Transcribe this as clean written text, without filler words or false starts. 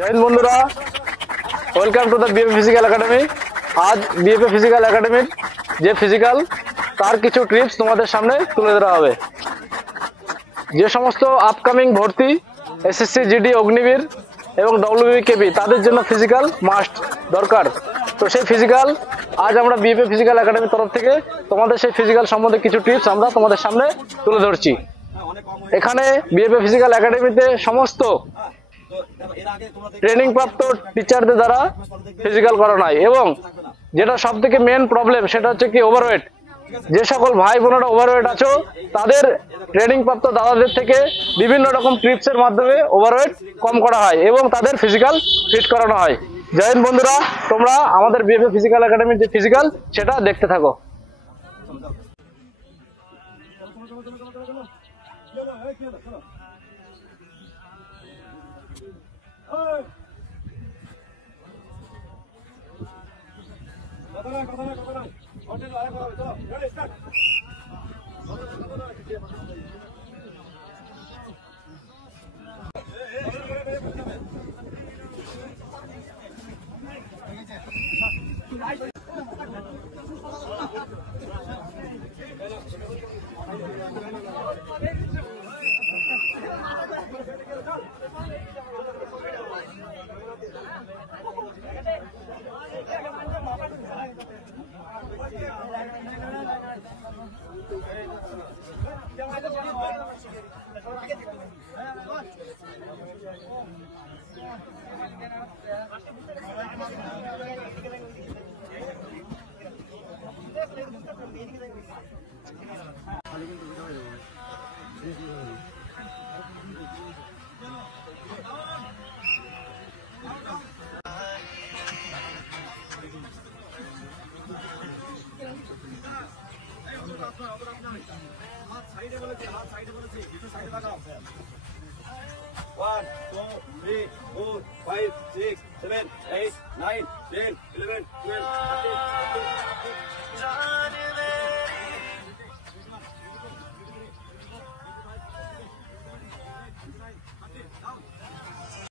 জয় হিন্দ বন্ধুরা, welcome to the BAPA physical academy. আজ বিএপএ ফিজিক্যাল একাডেমির যে ফিজিক্যাল তার কিছু টিপস তোমাদের সামনে তুলে ধরা হবে। যে সমস্ত আপকামিং ভর্তি এসএসসি, জিডি, অগ্নিবীর এবং ডব্লিউবিকেপি তাদের জন্য ফিজিক্যাল মাস্ট দরকার। তো সেই ফিজিক্যাল আজ আমরা বিএপএ ফিজিক্যাল একাডেমির তরফ থেকে তোমাদের সেই ফিজিক্যাল সম্বন্ধে কিছু টিপস আমরা তোমাদের সামনে তুলে ধরছি। এখানে বিএপএ ফিজিক্যাল একাডেমিতে সমস্ত ট্রেনিং প্রাপ্ত টিচারদের দ্বারা ফিজিক্যাল করানো হয় এবং যেটা সব থেকে মেন প্রবলেম সেটা হচ্ছে কি ওভারওয়েট। যে সকল ভাই বোনেরা ওভারওয়েট আছো তাদের ট্রেনিং প্রাপ্ত দাদাদের থেকে বিভিন্ন রকম ট্রিপসের মাধ্যমে ওভারওয়েট কম করা হয় এবং তাদের ফিজিক্যাল ফিট করানো হয়। জয় হিন্দ বন্ধুরা, তোমরা আমাদের বিএপএ ফিজিক্যাল একাডেমির যে ফিজিক্যাল সেটা দেখতে থাকো। One, two, three, four, five, six, seven, eight, nine, 10, 11, 12, 13, 14, 15.